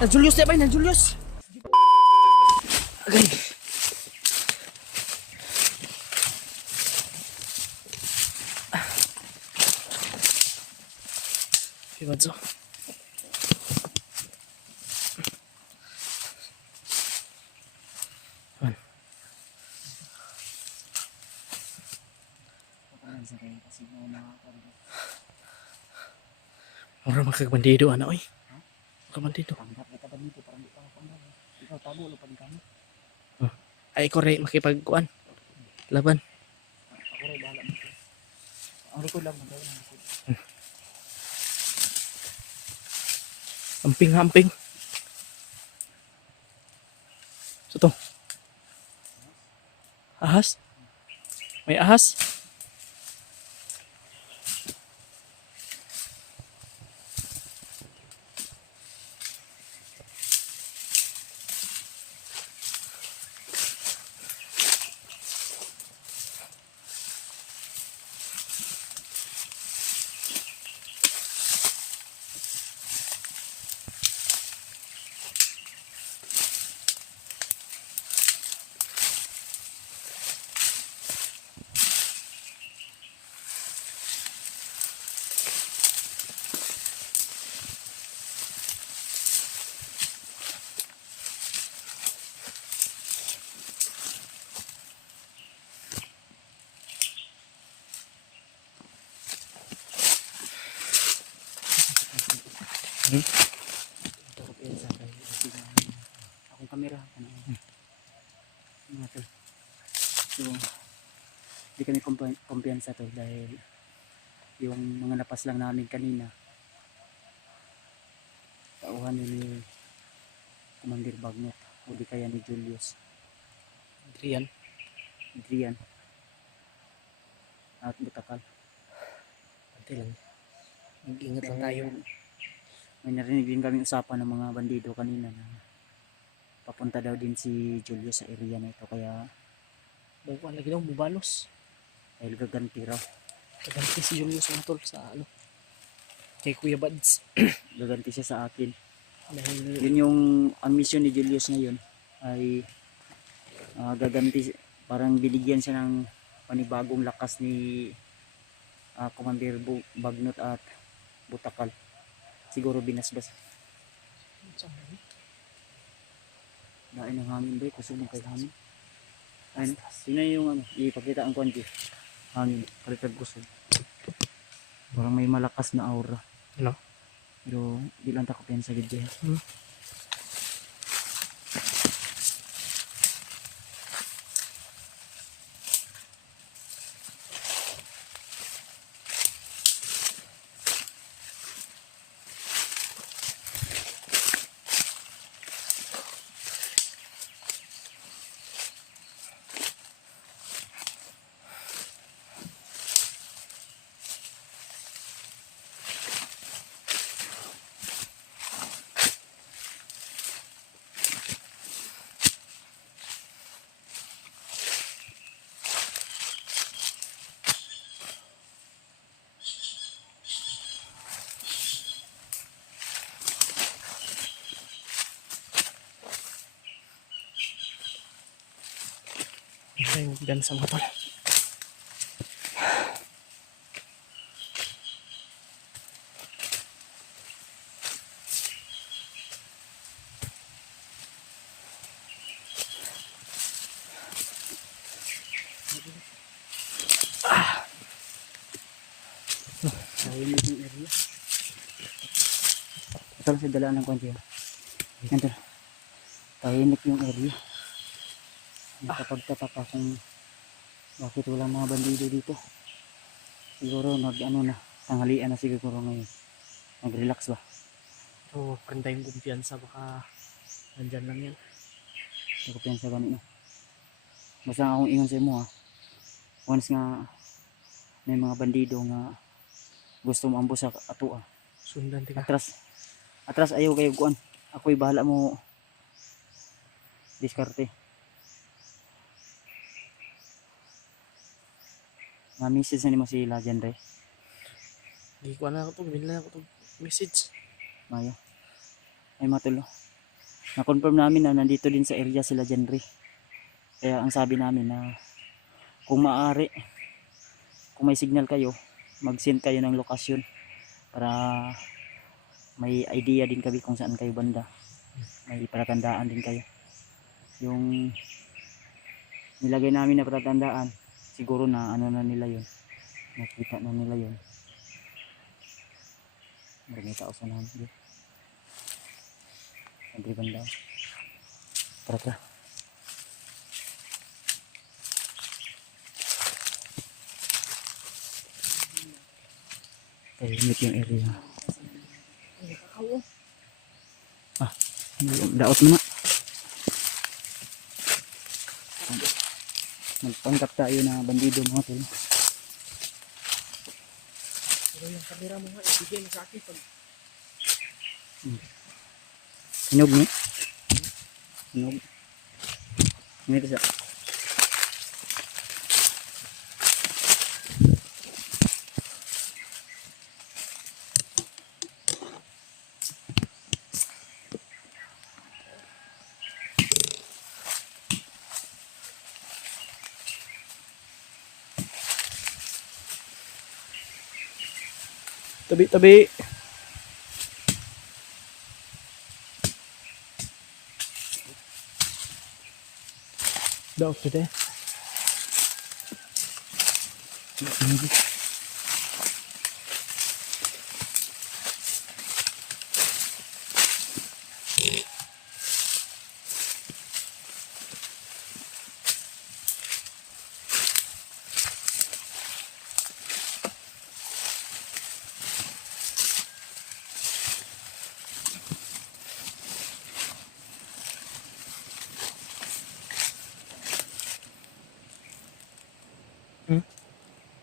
Na Julius ya bay, na Julius. Agay. Piwadso. Man. Ora makagbandido ana oy. Magbandido. Ikaw tago lo pag kami. Ay ko re makipagkuan. Laban. Ako rin bahala mo. Ang record lang mo. Amping-amping. So to. Ahas? May ahas? Ito ko pinsa kay akong kamera ano. Mga to. So di kami kumpiyansa to dahil yung mga napas lang namin kanina tauhan ni Commander Bagnot o di kaya ni Julius Adrian. Adrian at Butakal. Pati lang. Mag-ingat lang tayo. May narinig din kami usapan ng mga bandido kanina na papunta daw din si Julius sa area na ito kaya Bukan lagi daw mubalos. dahil gaganti raw. Kaganti si Julius mga tol sa ano. Kay Kuya Bads. Gaganti siya sa akin. Dahil Yun yung ang mission ni Julius ngayon ay gaganti, parang binigyan siya ng panibagong lakas ni Commander Bagnot at Butakal. Siguro binasbas. Dahil ng hangin ba? Kusog ng kay hangin. Ayun, tingnan yung ano, ipakita ang kwanti. Hangin, kalitag kusog. Parang may malakas na aura. ano? Pero di lang tako sa video. Ito yung gansa mga tol. Tahimik yung area. Ito lang sa dalaan ng kwanti. Yan to. Tahimik yung area. Nakapagtataka kung bakit walang mga bandido dito. Siguro ano na, tanghalian na siguro ngayon. Nag-relax ba? So, parang tayong kumpiyansa baka nandyan lang yan. Hindi ko piyansa ganito. Basta akong ingon sa imo ha. Once nga may mga bandido nga gusto mo ambos sa ato Sundan tika. Atras ayaw kayo kuan. Ako'y bahala mo diskarte. Ma-message na ni mo si Legend Ray. Di ko na ako to. Binila ako to message. Maya. Ay matulo. na-confirm namin na nandito din sa area sila Jenry. Kaya ang sabi namin na kung maaari, kung may signal kayo, mag-send kayo ng lokasyon para may idea din kami kung saan kayo banda. May palatandaan din kayo. Yung nilagay namin na palatandaan, siguro na ano na nila yun. Nakita na nila yun. May tao sa namin. Hindi banda. Tara. Tahimik yung area. Daot mo na. Nagpanggap tayo na bandido mga tol. Pero yung camera mo nga, ibigay mo sa akin pag Hinog ni? Hinog. Hinog sa. tabi-tabi. Daw today.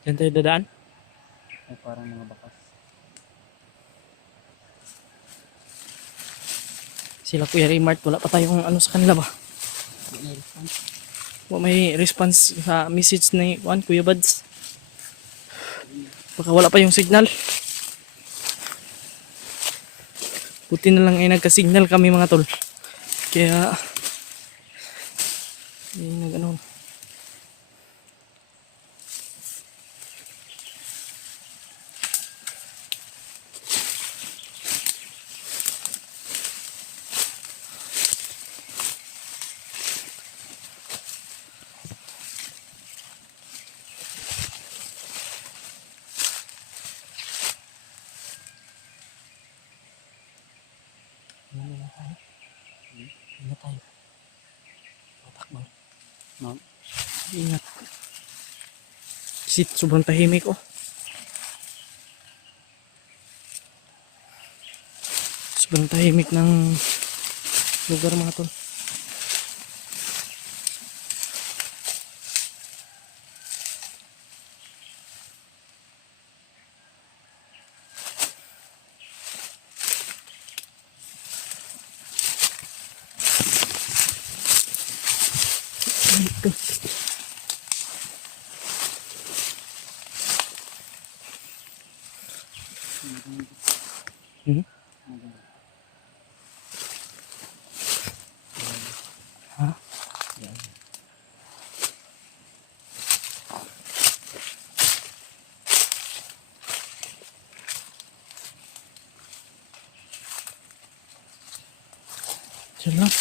Diyan tayo dadaan. Ay parang mga bakas. Sila Kuya Raymart, wala pa tayong ano sa kanila ba? May response sa message ni Kuya Buds. Baka wala pa yung signal. Buti na lang ay nagka-signal kami mga tol. Kaya nag-ano. Ingat tayo. Patakbo. No? Ingat. Sobrang tahimik oh. Sobrang tahimik ng lugar mga tol. Hmm? Ha? Diyan lang.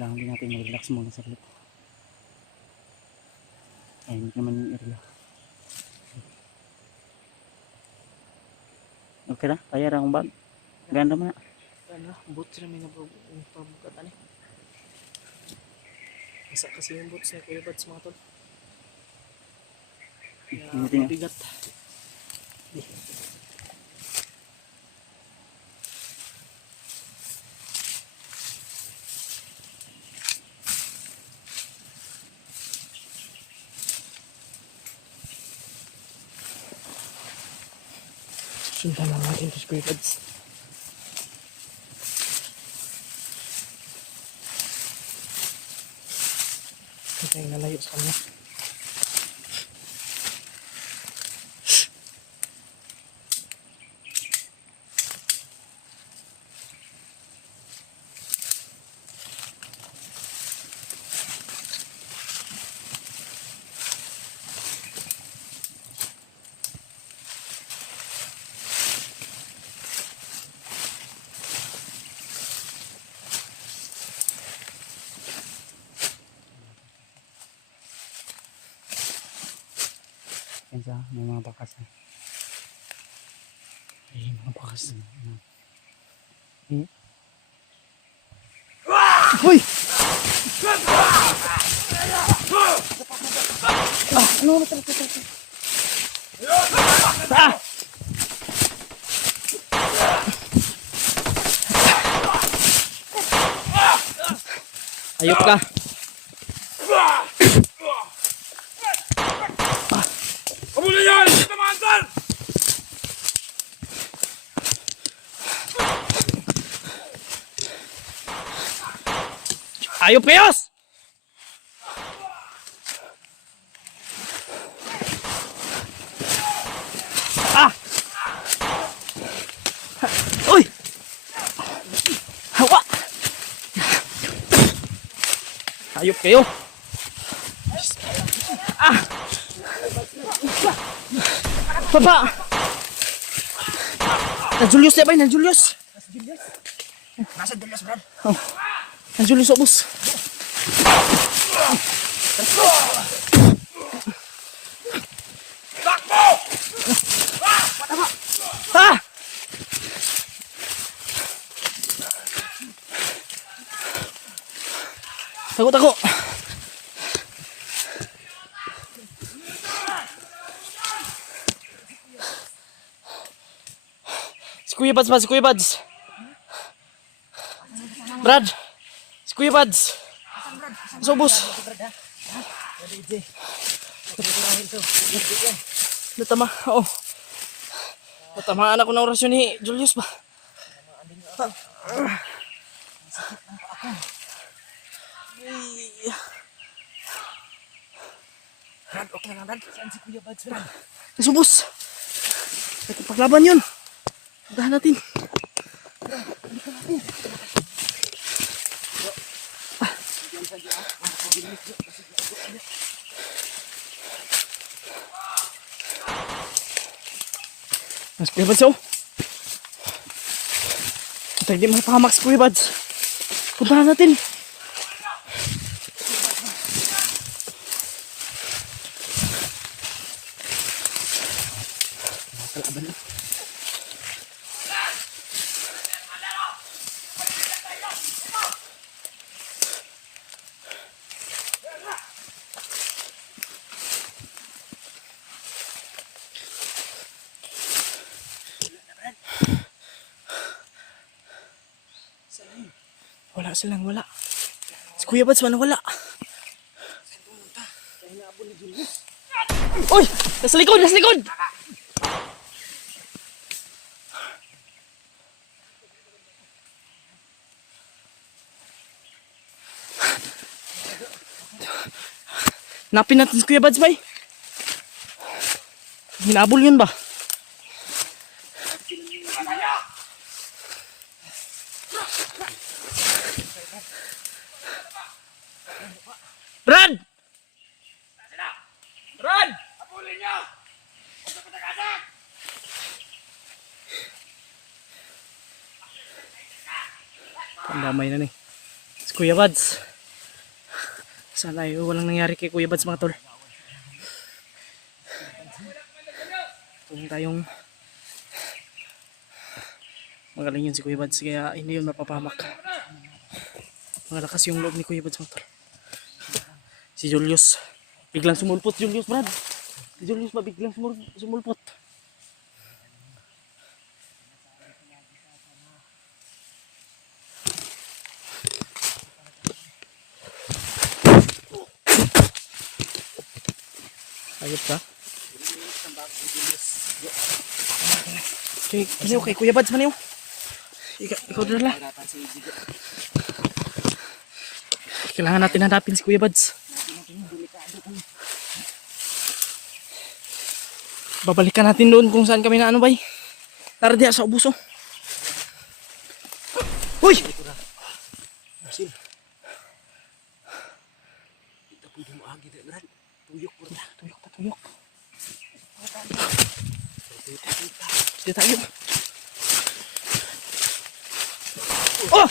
Kailangan din natin mag-relax muna saglit. Tahimik naman yung area. Okay na? Kaya ra akong bag. Ganda mo na. Ano? Boots na may napabukatan eh. Basa kasi yung boots niya Kuya Buds mga tol. Kaya Tingnan. mabigat. Sundan lang natin ito si Kuya Buds. Hindi tayo nalayo sa kanya. Yan sa may mga bakas. Ay, mga bakas. Hoy! Ano? Ah! Ayop ka. Kabulin yan! Tamahan! Ayop kayos! Ah! Uy! Hawa! Ayop kayo! Ah! Baba! Na-Julius na ba? Na-Julius! Nasa Julius, Brad. Oh. Na-Julius, obos! Ah! Takot ako! Si Kuya Buds ba? Si Kuya Buds! Brad! Si Kuya Buds! Sobos! Natama, oo. Natamaan ako ng orasyon ni Julius ba? Brad, okay lang, Brad. Saan si Kuya Buds, Brad? Nasubos! Ito paglaban yun! Dahan natin! Mas Kuya Buds, oh! Ito hindi mapahamak si Kuya Buds. Puntahan natin! Wala silang wala. Si Kuya Buds man wala. Uy! Nasa likod! Nasa likod! Napin natin si Kuya Buds, bay. Hinabol yun ba? Brad! Run! Kabulin niyo! Sa patakasak! Ang damay na ni. Si Kuya Buds. Sana ay walang nangyari kay Kuya Buds, mga tol. Kung tayong magaling yun si Kuya Buds, kaya hindi yun mapapahamak. Malakas yung loob ni Kuya Buds, mga tol. Si Julius biglang sumulpot. Julius, Brad. Si Julius ba biglang sumulpot? Ayop ka? Kay Kuya Bads man yun. Ikaw dala. Kailangan natin hanapin si Kuya Bads. Babalikan natin doon kung saan kami na ano bay. Tara diya sa ubuso. Uy! Basil. Kita pun dumaagi deh, Brad. Tuyok pun. Tuyok. Sige tayo. Oh!